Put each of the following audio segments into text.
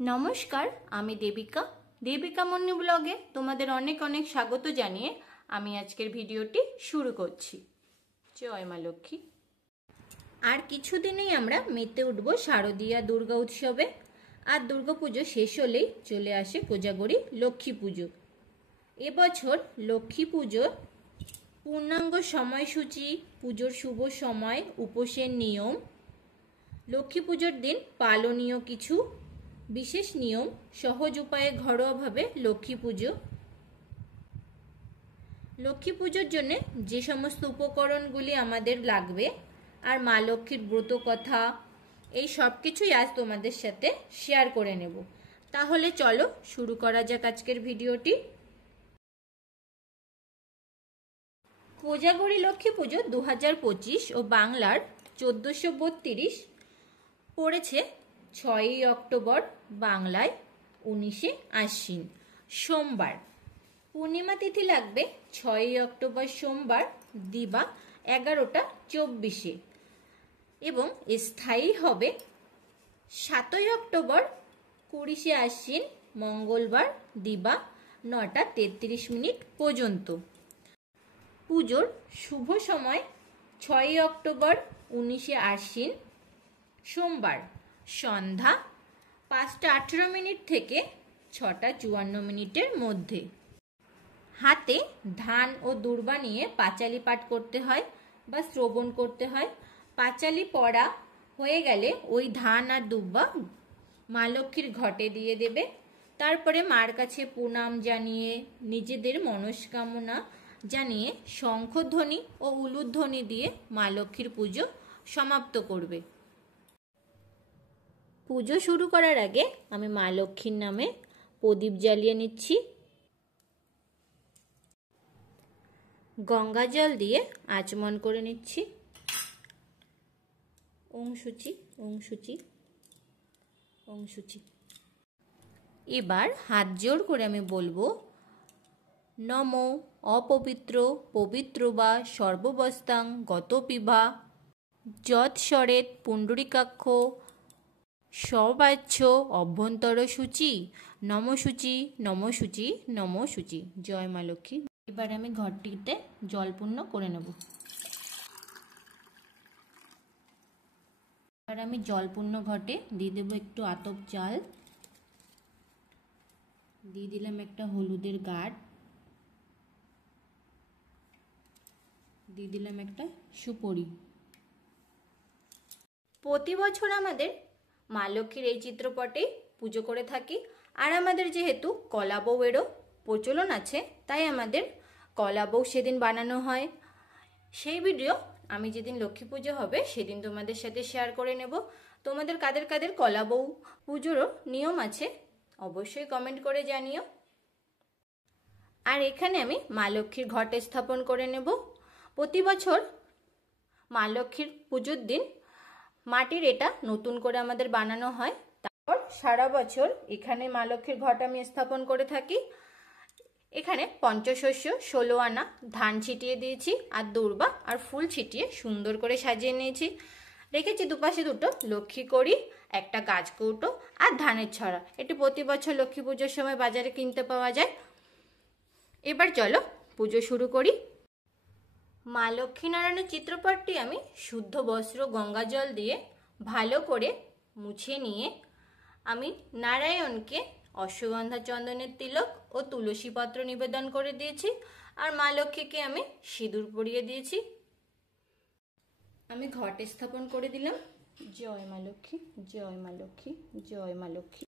নমস্কার, আমি দেবিকা মন্নি ব্লগে তোমাদের অনেক অনেক স্বাগত জানিয়ে আমি আজকের ভিডিওটি শুরু করছি। জয় মা লক্ষ্মী। আর কিছুদিনেই আমরা মেতে উঠব শারদীয়া দুর্গা উৎসবে। আর দুর্গাপুজো শেষ হলেই চলে আসে কোজাগরী লক্ষ্মী পুজো। এবছর লক্ষ্মী পুজোর পূর্ণাঙ্গ সময়সূচি, পুজোর শুভ সময়, উপোসের নিয়ম, লক্ষ্মী পুজোর দিন পালনীয় কিছু বিশেষ নিয়ম, সহজ উপায়ে ঘরোয়াভাবে লক্ষ্মী পুজোর জন্য যে সমস্ত উপকরণগুলি আমাদের লাগবে, আর মা লক্ষ্মীর ব্রত কথা, এই সব কিছুই আজ তোমাদের সাথে শেয়ার করে নেব। তাহলে চলো শুরু করা যাক আজকের ভিডিওটি। কোজাগরী লক্ষ্মী পুজো 2025 ও বাংলার 1432 পড়েছে 6ই অক্টোবর, বাংলায় 19শে আশ্বিন, সোমবার। পূর্ণিমা তিথি লাগবে 6ই অক্টোবর সোমবার, দিবা 11টা 24-এ, এবং স্থায়ী হবে 7ই অক্টোবর 20শে আশ্বিন, মঙ্গলবার, দিবা 9টা 33 পর্যন্ত। পুজোর শুভ সময় 6ই অক্টোবর 19শে আশ্বিন সোমবার সন্ধ্যা 5টা 18 থেকে 6টা 54 মধ্যে। হাতে ধান ও দূর্বা নিয়ে পাঁচালি পাঠ করতে হয় বা শ্রবণ করতে হয়। পাঁচালি পড়া হয়ে গেলে ওই ধান আর দুর্বা মা লক্ষ্মীর ঘটে দিয়ে দেবে। তারপরে মার কাছে প্রণাম জানিয়ে, নিজেদের মনস্কামনা জানিয়ে শঙ্খধ্বনি ও উলুধ্বনি দিয়ে মা লক্ষ্মীর পুজো সমাপ্ত করবে। পুজো শুরু করার আগে আমি মা লক্ষ্মীর নামে প্রদীপ জ্বালিয়ে নিচ্ছি। গঙ্গা জল দিয়ে আচমন করে নিচ্ছি। ওং শুচি ওং শুচি ওং শুচি। এবার হাত জোড় করে আমি বলবো, নমো অপবিত্র পবিত্র বা সর্ববস্তাং গতপিভা যৎস্বরেত পুণ্ডরিকাক্ষ সবাচ্য অভ্যন্তর সূচি নম সূচি নম সূচি নম সূচি। জয় মা লক্ষ্মী। এবার আমি ঘরটিতে জলপূর্ণ করে নেব। এবার আমি জলপূর্ণ ঘটে দিয়ে দেবো একটু আতপ চাল, দিয়ে দিলাম একটা হলুদের গাঁট, দিয়ে দিলাম একটা সুপরি। প্রতি বছর আমাদের মা লক্ষ্মীর এই চিত্রপটে পুজো করে থাকি। আর আমাদের যেহেতু কলা বউয়েরও প্রচলন আছে, তাই আমাদের কলা বউ সেদিন বানানো হয়। সেই ভিডিও আমি যেদিন লক্ষ্মী পুজো হবে সেদিন তোমাদের সাথে শেয়ার করে নেব। তোমাদের কাদের কাদের কলা বউ পুজোরও নিয়ম আছে অবশ্যই কমেন্ট করে জানিও। আর এখানে আমি মা লক্ষ্মীর ঘটে স্থাপন করে নেব। প্রতি বছর মা লক্ষ্মীর পুজোর দিন মাটির এটা নতুন করে আমাদের বানানো হয়। তারপর সারা বছর এখানে মা লক্ষ্মীর ঘট আমি স্থাপন করে থাকি। এখানে পঞ্চশস্য 16 আনা ধান ছিটিয়ে দিয়েছি, আর দূর্বা আর ফুল ছিটিয়ে সুন্দর করে সাজিয়ে নিয়েছি। রেখেছি দুপাশে দুটো লক্ষ্মী কড়ি, একটা গাছ কৌটো আর ধানের ছড়া। এটি প্রতি বছর লক্ষ্মী পুজোর সময় বাজারে কিনতে পাওয়া যায়। এবার চলো পুজো শুরু করি। মা লক্ষ্মীনারায়ণের চিত্রপটটি আমি শুদ্ধ বস্ত্র গঙ্গা জল দিয়ে ভালো করে মুছে নিয়ে আমি নারায়ণকে অশ্বগন্ধা চন্দনের তিলক ও তুলসী পত্র নিবেদন করে দিয়েছি। আর মা লক্ষ্মীকে আমি সিঁদুর পরিয়ে দিয়েছি। আমি ঘট স্থাপন করে দিলাম। জয় মা লক্ষ্মী, জয় মা লক্ষ্মী, জয় মা লক্ষ্মী।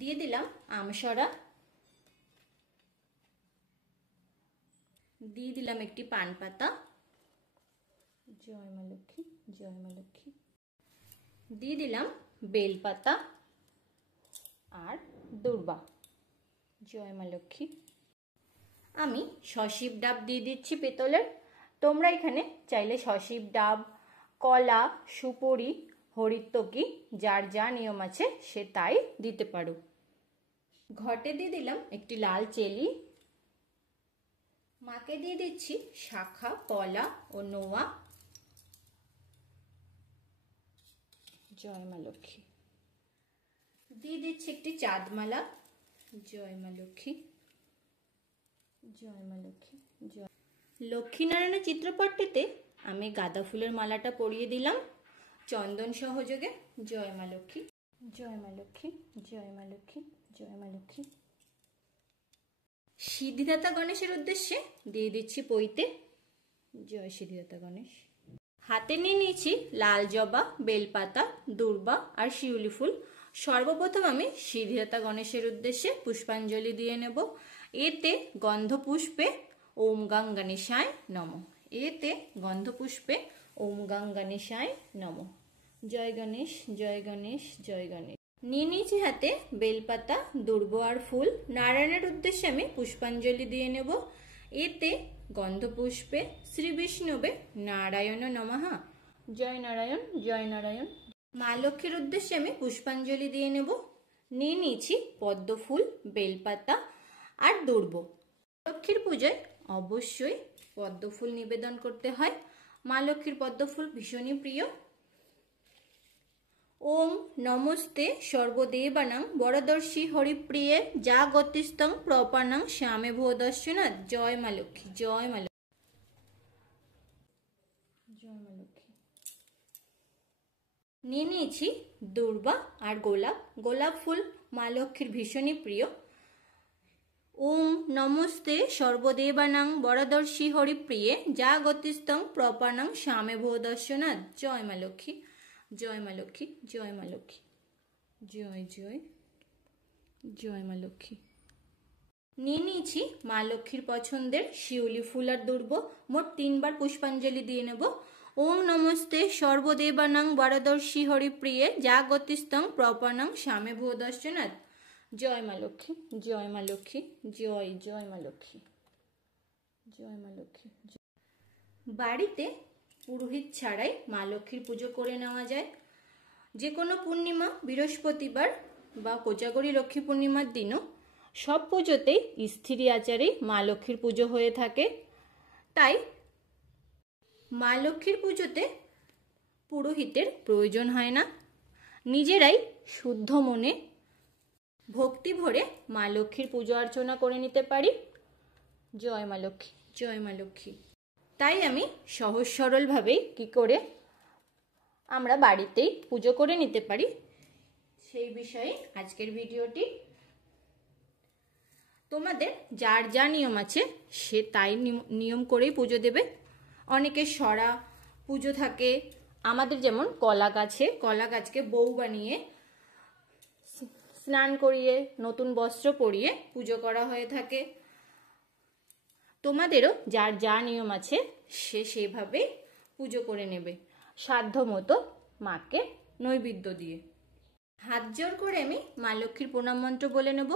দিয়ে দিলাম আমসরা, দিয়ে দিলাম একটি পান পাতা। জয় মা লক্ষ্মী, জয় মা লক্ষ্মী। দিয়ে দিলাম বেলপাতা আর দূর্বা। জয় মা লক্ষ্মী। আমি সশিব ডাব দিয়ে দিচ্ছি পেতলের। তোমরা এখানে চাইলে সশিব ডাব, কলা, সুপরি, হরিতকি, যার যা নিয়ম আছে সে তাই দিতে পারো। ঘটে দিয়ে দিলাম একটি লাল চেলি। মাকে দিয়ে দিচ্ছি শাখা, পলা ও নোয়া। জয় মা লক্ষ্মী। দিয়ে দিচ্ছি একটি চাঁদমালা। জয় মা লক্ষ্মী, জয় মা লক্ষ্মী, জয়। লক্ষ্মীনারায়ণের চিত্রপটটিতে আমি গাঁদা ফুলের মালাটা পরিয়ে দিলাম চন্দন সহযোগে। জয় মা লক্ষ্মী, জয় মা লক্ষ্মী, জয় মা লক্ষ্মী, জয় মা লক্ষ্মী। সিদ্ধিদাতা গণেশের উদ্দেশ্যে দিয়ে দিচ্ছি পইতে। জয় সিদ্ধিদাতা গণেশ। হাতে নিয়ে নিয়েছি লাল জবা, বেলপাতা, দূর্বা আর শিউলি ফুল। সর্বপ্রথম আমি সিদ্ধিদাতা গণেশের উদ্দেশ্যে পুষ্পাঞ্জলি দিয়ে নেব। এতে গন্ধপুষ্পে ওম গাং গণেশায় নমঃ। এতে গন্ধপুষ্পে ওম গাং গণেশায় নমঃ। জয় গণেশ, জয় গণেশ, জয় গণেশ। নিয়ে নিয়েছি হাতে বেলপাতা, দূর্বা আর ফুল। নারায়ণের উদ্দেশ্যে আমি পুষ্পাঞ্জলি দিয়ে নেব। এতে গন্ধপুষ্পে শ্রী বিষ্ণুবে নারায়ণ নমঃ। জয় নারায়ণ, জয় নারায়ণ। মা লক্ষ্মীর উদ্দেশ্যে আমি পুষ্পাঞ্জলি দিয়ে নেব। নিয়ে নিয়েছি পদ্ম ফুল, বেলপাতা আর দূর্বা। লক্ষ্মীর পুজোয় অবশ্যই পদ্ম ফুল নিবেদন করতে হয়। মা লক্ষ্মীর পদ্ম ফুল ভীষণই প্রিয়। ওম নমস্তে সর্বদেবানাং বরদর্শী হরিপ্রিয়ে যা গতিস্তং প্রপানাং শ্যামে ভোদর্শনাথ। জয় মা লক্ষ্মী, জয় মা লক্ষ্মী, জয় মা লক্ষ্মী। নিয়ে নিয়েছি দূর্বা আর গোলাপ। গোলাপ ফুল মা লক্ষ্মীর ভীষণই প্রিয়। ওম নমস্তে সর্বদেবানাং বরদর্শী হরিপ্রিয়ে যা গতিস্তং প্রপানাং শ্যামে ভোদর্শনাথ। জয় মা লক্ষ্মী, জয় মা লক্ষ্মী, জয় মা লক্ষ্মী, জয় জয়, জয় মা লক্ষ্মী। নিয়ে নিয়েছি মা লক্ষ্মীর পছন্দের শিউলি ফুল আর দূর্বা। মোট 3 বার পুষ্পাঞ্জলি দিয়ে নেব। ওম নমস্তে সর্বদেবানাং বরদর্শী হরিপ্রিয়ে যা গতিস্তং প্রপানাং শ্যামে ভোদর্শনাথ। জয় মা লক্ষ্মী, জয় মা লক্ষ্মী, জয় জয় মা লক্ষ্মী, জয় মা লক্ষ্মী। বাড়িতে পুরোহিত ছাড়াই মা লক্ষ্মীর পুজো করে নেওয়া যায়। যে কোনো পূর্ণিমা, বৃহস্পতিবার বা কোজাগরী লক্ষ্মী পূর্ণিমার দিনও সব পুজোতেই স্থিরি আচারেই মা লক্ষ্মীর পুজো হয়ে থাকে। তাই মা লক্ষ্মীর পুজোতে পুরোহিতের প্রয়োজন হয় না। নিজেরাই শুদ্ধ মনে ভক্তি ভরে মা লক্ষ্মীর পুজো অর্চনা করে নিতে পারি। জয় মা লক্ষ্মী, জয় মা লক্ষ্মী। তাই আমি সহজ সরলভাবেই কি করে আমরা বাড়িতেই পুজো করে নিতে পারি সেই বিষয়ে আজকের ভিডিওটি। তোমাদের যার যা নিয়ম আছে সে তাই নিয়ম করেই পুজো দেবে। অনেকের সরা পুজো থাকে। আমাদের যেমন কলা গাছকে বউ বানিয়ে স্নান করিয়ে নতুন বস্ত্র পরিয়ে পুজো করা হয়ে থাকে। তোমাদেরও যার যা নিয়ম আছে সে সেভাবে পুজো করে নেবে, সাধ্য মতো মাকে নৈবেদ্য দিয়ে। হাত জোর করে আমি মা লক্ষ্মীর প্রণাম মন্ত্র বলে নেব।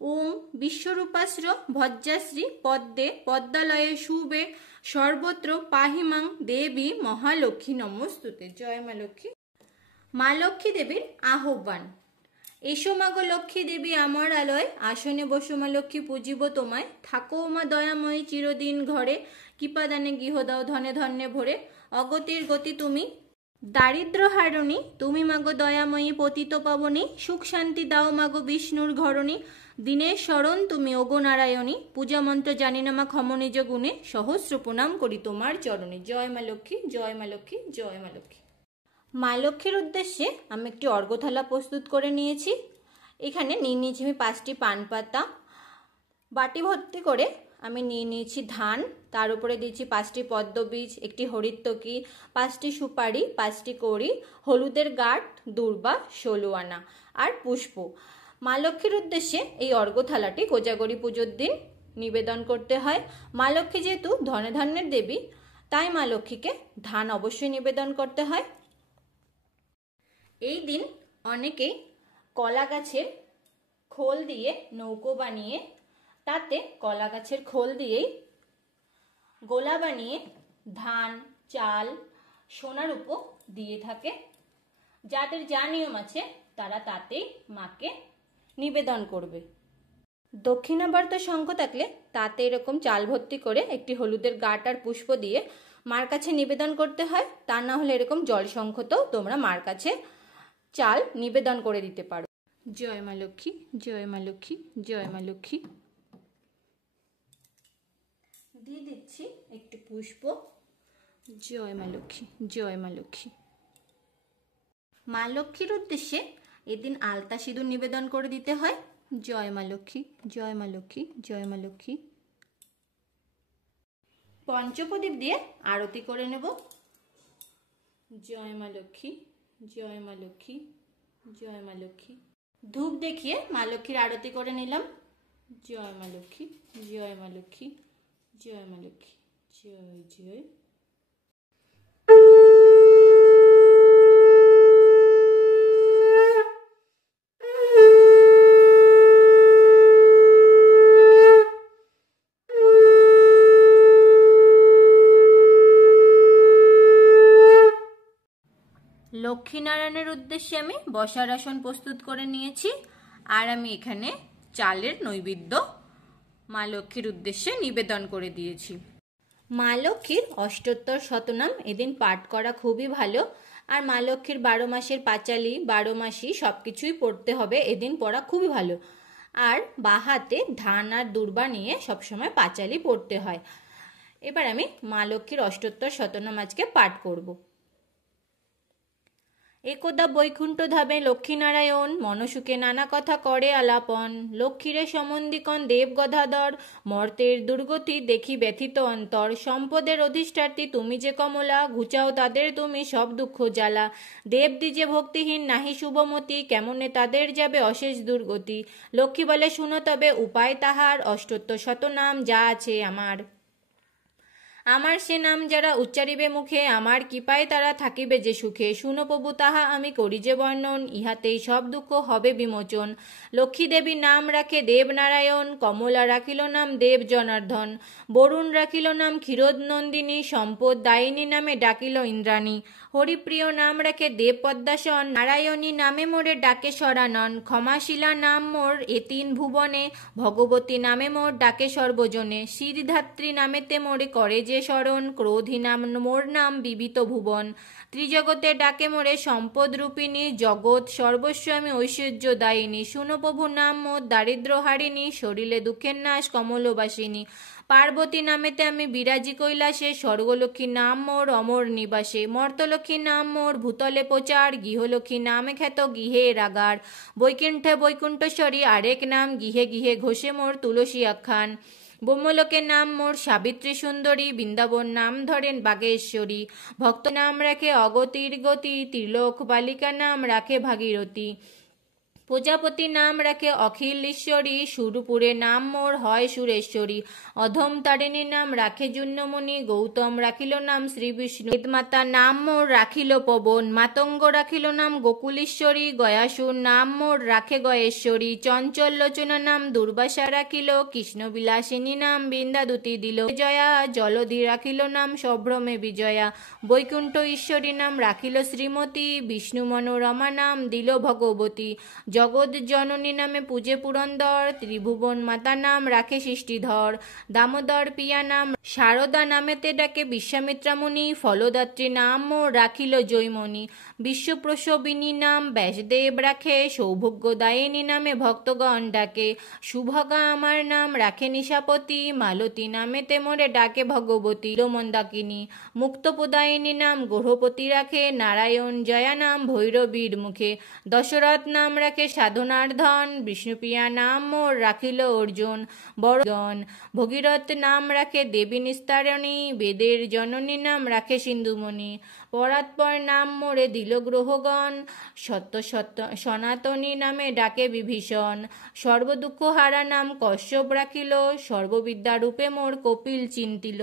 ওম বিশ্বরূপাশ্র ভজ্রাশ্রী পদ্মে পদ্মালয়ে শুভে সর্বত্র পাহিমাং দেবী মহালক্ষ্মী নমস্তুতে। জয় মা লক্ষ্মী। মা লক্ষ্মী দেবীর আহ্বান। এসো মাগো লক্ষ্মী দেবী আমার আলয়, আসনে বসো মা লক্ষ্মী পুজিব তোমায়। থাকো মা দয়াময়ী চিরদিন ঘরে, কৃপাদানে গৃহ দাও ধনে ধন্যে ভরে। অগতির গতি তুমি, দারিদ্র হারণী তুমি মাগো দয়াময়ী পতিত পাবনী। সুখ শান্তি দাও মাগো বিষ্ণুর ঘরণী, দিনের শরণ তুমি ওগো নারায়ণী। পূজা মন্ত্র জানি না মা ক্ষম নিজ গুণে, সহস্র প্রণাম করি তোমার চরণে। জয় মা লক্ষ্মী, জয় মা লক্ষ্মী, জয় মা লক্ষ্মী। মা লক্ষ্মীর উদ্দেশ্যে আমি একটি অর্ঘ্যথালা প্রস্তুত করে নিয়েছি। এখানে নিয়ে নিয়েছি আমি 5টি পান পাতা। বাটি ভর্তি করে আমি নিয়ে নিয়েছি ধান, তার উপরে দিয়েছি 5টি পদ্মবীজ, একটি হরিতকি, 5টি সুপারি, 5টি কড়ি, হলুদের গাঁট, দূর্বা, 16 আনা আর পুষ্প। মা লক্ষ্মীর উদ্দেশ্যে এই অর্ঘ্যথালাটি কোজাগরী পুজোর দিন নিবেদন করতে হয়। মা লক্ষ্মী যেহেতু ধনে ধান্যের দেবী, তাই মা লক্ষ্মীকে ধান অবশ্যই নিবেদন করতে হয়। এই দিন অনেকেই কলা গাছের খোল দিয়ে নৌকো বানিয়ে তাতে কলা গাছের খোল দিয়েই গোলা বানিয়ে ধান, চাল, সোনার উপর দিয়ে থাকে। যাদের যা নিয়ম আছে তারা তাতেই মাকে নিবেদন করবে। দক্ষিণাবর্ত শঙ্খ থাকলে তাতে এরকম চাল ভর্তি করে একটি হলুদের গাঁট আর পুষ্প দিয়ে মার কাছে নিবেদন করতে হয়। তা না হলে এরকম জল শঙ্খ তো তোমরা মার কাছে চাল নিবেদন করে দিতে পারো। জয় মা লক্ষ্মী, জয় মা লক্ষ্মী, জয় মা লক্ষ্মী। দিয়ে দিচ্ছি একটি পুষ্প। জয় মা লক্ষ্মী, জয় মা লক্ষ্মী। মা লক্ষ্মীর উদ্দেশ্যে এদিন আলতা সিঁদুর নিবেদন করে দিতে হয়। জয় মা লক্ষ্মী, জয় মা লক্ষ্মী, জয় মা লক্ষ্মী। পঞ্চপ্রদীপ দিয়ে আরতি করে নেব। জয় মা লক্ষ্মী, জয় মা লক্ষ্মী, জয় মা লক্ষ্মী। ধূপ দেখিয়ে মা লক্ষ্মীর আরতি করে নিলাম। জয় মা লক্ষ্মী, জয় মা লক্ষ্মী, জয় মা লক্ষ্মী, জয় জয়। লক্ষ্মীনারায়ণের উদ্দেশ্যে আমি বসার আসন প্রস্তুত করে নিয়েছি, আর আমি এখানে চালের নৈবেদ্য মা লক্ষ্মীর উদ্দেশ্যে নিবেদন করে দিয়েছি। মা লক্ষ্মীর অষ্টোত্তর শতনাম এদিন পাঠ করা খুবই ভালো, আর মা লক্ষ্মীর 12 মাসের পাঁচালী 12 মাসই সবকিছুই পড়তে হবে, এদিন পড়া খুবই ভালো। আর বাঁ হাতে ধান আর দুর্বা নিয়ে সবসময় পাঁচালী পড়তে হয়। এবার আমি মা লক্ষ্মীর অষ্টোত্তর শতনাম আজকে পাঠ করব। একদা বৈকুণ্ঠ ধামে লক্ষ্মীনারায়ণ মনসুকে নানা কথা করে আলাপন। লক্ষ্মীরে সম্বন্ধিকন দেব গদাধর, মর্তের দুর্গতি দেখি ব্যথিত অন্তর। সম্পদের অধিষ্ঠাত্রী তুমি যে কমলা, ঘুচাও তাদের তুমি সব দুঃখ জ্বালা। দেব দিজে ভক্তিহীন নাহি শুভমতি, কেমনে তাদের যাবে অশেষ দুর্গতি। লক্ষ্মী বলে শুনো তবে উপায় তাহার, অষ্টোত্তর শতনাম যা আছে আমার। আমার সে নাম যারা উচ্চারিবে মুখে, আমার কৃপায় তারা থাকিবে যে সুখে। শুনো প্রভু তাহা আমি করি যে বর্ণন, ইহাতেই সব দুঃখ হবে বিমোচন। লক্ষ্মী দেবী নাম রাখে দেবনারায়ণ, কমলা রাখিল নাম দেব জনার্দন। বরুণ রাখিল নাম ক্ষীরোদ নন্দিনী, সম্পদ দায়িনী নামে ডাকিল ইন্দ্রাণী। হরিপ্রিয় নাম রাখে দেব পদ্মাসন, নারায়ণী নামে মোরে ডাকে সরানন। ক্ষমাশীলা নাম মোর এ 3 ভুবনে, ভগবতী নামে মোর ডাকে সর্বজনে। শ্রীধাত্রী নামেতে মোরে করে যে শরণ, ক্রোধী নাম মোর নাম বিবিত ভুবন। ত্রিজগতে ডাকে মোরে সম্পদ রূপিণী, জগৎ সর্বস্ব আমি ঐশ্বর্য দায়িনী। শুনো প্রভু নাম মোর দারিদ্র হারিণী, শরীরে দুঃখের নাশ কমলবাসিনী। পার্বতী নামেতে আমি বিরাজি কৈলাসে, স্বর্গলক্ষ্মী নাম মোর অমর নিবাসে। মর্তলক্ষ্মী নাম মোর ভূতলে প্রচার, গৃহলক্ষ্মী নামে খ্যাত গৃহে রাগার। বৈকুণ্ঠে বৈকুণ্ঠেশ্বরী আরেক নাম, গৃহে গৃহে ঘোষে মোর তুলসী আখ্যান। ব্রহ্মলোকের নাম মোর সাবিত্রী সুন্দরী, বৃন্দাবন নাম ধরেন বাগেশ্বরী। ভক্ত নাম রাখে অগতির গতি, ত্রিলোক বালিকা নাম রাখে ভাগীরথী। প্রজাপতি নাম রাখে অখিল ঈশ্বরী, সুরপুরে নাম মোর হয় সুরেশ্বরী। অধম তারিণী নাম রাখে জুন্নমণি, গৌতম রাখিল নাম শ্রী বিষ্ণু। বেদমাতা নাম মোর রাখিল পবন, মাতঙ্গ রাখিল নাম গোকুলীশ্বরী। গয়াসুর নাম মোর রাখে গয়েশ্বরী, চঞ্চল লোচনা নাম দুর্বাসা রাখিল। কৃষ্ণ বিলাসিনী নাম বৃন্দাদুতি দিল, জয়া জলধি রাখিল নাম সভ্রমে বিজয়া। বৈকুণ্ঠ ঈশ্বরী নাম রাখিল শ্রীমতী, বিষ্ণু মনোরমা নাম দিল ভগবতী। জগৎ জননী নামে পূজে পুরন্দর, ত্রিভুবন মাতা নাম রাখে সৃষ্টিধর। দামোদর পিয়া নাম শারদা নামেতে ডাকে বিশ্বামিত্রা মুনি, ফলদাত্রী নাম মোর রাখিল জৈমনি। বিশ্বপ্রসবিনী নাম ব্যাসদেব রাখে, সৌভাগ্যদায়িনী নামে ভক্তগণ ডাকে। সুভগা আমার নাম রাখে নিশাপতি, মালতী নামেতে মোরে ডাকে ভগবতী মন্দাকিনী। মুক্তপ্রদায়িনী নাম গ্রহপতি রাখে, নারায়ণ জয়া নাম ভৈরবীর মুখে। দশরথ নাম রাখে সাধনার ধন, বিষ্ণুপ্রিয়া নাম মোর রাখিল অর্জুন বরগণ। ভগীরথ নাম রাখে দেবী নিস্তারণী, বেদের জননী নাম রাখে সিন্ধুমণি। পরাৎপর নাম মোরে দিল গ্রহগণ, সত্য সত্য সনাতনী নামে ডাকে বিভীষণ। সর্বদুঃখ হারা নাম কশ্যপ রাখিল, সর্ববিদ্যা রূপে মোর কপিল চিন্তিল।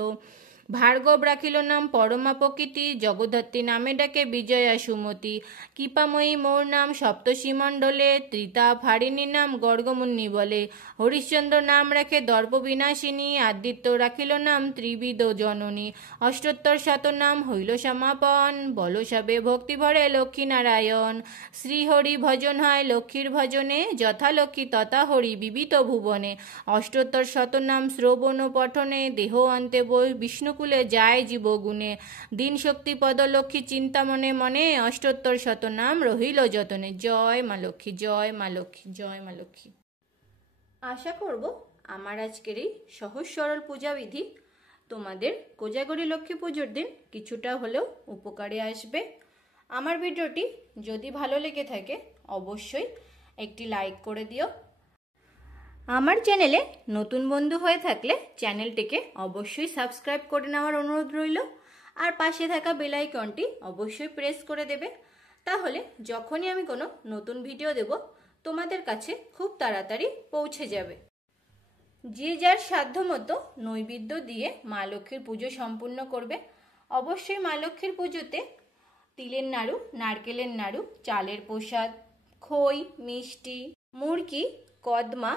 ভার্গব রাখিল নাম পরমা প্রকৃতি, জগদ্ধাত্রী নামে ডাকে বিজয়া সুমতি। কৃপাময়ী মোর নাম সপ্তর্ষিমণ্ডলে, ত্রিতাপ হারিণী নাম গর্গমুন্নি বলে। হরিশ্চন্দ্র নাম রাখে দর্প বিনাশিনী, আদিত্য রাখিল নাম ত্রিবিদ জননী। অষ্টোত্তর শত নাম হইল সমাপন, বল সবে ভক্তি ভরে লক্ষ্মী নারায়ণ। শ্রীহরি ভজন হয় লক্ষ্মীর ভজনে, যথা লক্ষ্মী তথা হরি বিবিত ভুবনে। অষ্টোত্তর শত নাম শ্রবণ পঠনে, দেহ অন্তে বই বিষ্ণুকুলে যায় জীবগুণে। দিন শক্তি পদ লক্ষ্মী চিন্তা মনে মনে, অষ্টোত্তর শত নাম রহিল যতনে। জয় মা লক্ষ্মী, জয় মা লক্ষ্মী, জয় মা লক্ষ্মী। আশা করব আমার আজকের এই সহজ সরল পূজাবিধি তোমাদের কোজাগরী লক্ষ্মী পুজোর দিন কিছুটা হলেও উপকারে আসবে। আমার ভিডিওটি যদি ভালো লেগে থাকে অবশ্যই একটি লাইক করে দিও। আমার চ্যানেলে নতুন বন্ধু হয়ে থাকলে চ্যানেলটিকে অবশ্যই সাবস্ক্রাইব করে নেওয়ার অনুরোধ রইল, আর পাশে থাকা বেল আইকনটি অবশ্যই প্রেস করে দেবে। তাহলে যখনই আমি কোনো নতুন ভিডিও দেব তোমাদের কাছে খুব তাড়াতাড়ি পৌঁছে যাবে। যে যার সাধ্যমতো নৈবেদ্য দিয়ে মা লক্ষ্মীর পুজো সম্পূর্ণ করবে। অবশ্যই মা লক্ষ্মীর পুজোতে তিলের নাড়ু, নারকেলের নাড়ু, চালের প্রসাদ, খই, মিষ্টি, মুরগি, কদমা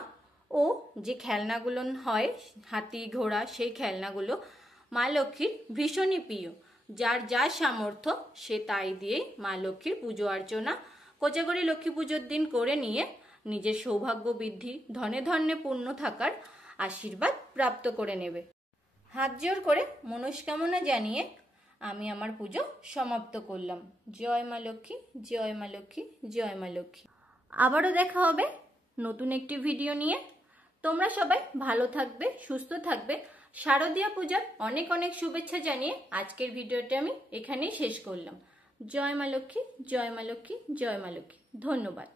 ও যে খেলনাগুলো হয় হাতি ঘোড়া, সেই খেলনাগুলো মা লক্ষ্মীর ভীষণই প্রিয়। যার যা সামর্থ্য সে তাই দিয়েই মা লক্ষ্মীর পুজো অর্চনা কোজাগরী লক্ষ্মী পুজোর দিন করে নিয়ে নিজের সৌভাগ্য বৃদ্ধি, ধনে ধনে পূর্ণ থাকার আশীর্বাদ প্রাপ্ত করে নেবে। হাত জোর করে মনস্কামনা জানিয়ে আমি আমার পুজো সমাপ্ত করলাম। জয় মা লক্ষ্মী, জয় মা লক্ষ্মী, জয় মা লক্ষ্মী। আবারও দেখা হবে নতুন একটি ভিডিও নিয়ে। তোমরা সবাই ভালো থাকবে, সুস্থ থাকবে। শারদীয়া পূজার অনেক অনেক শুভেচ্ছা জানিয়ে আজকের ভিডিওটি আমি এখানেই শেষ করলাম। জয় মা লক্ষ্মী, জয় মা লক্ষ্মী, জয় মা লক্ষ্মী। ধন্যবাদ।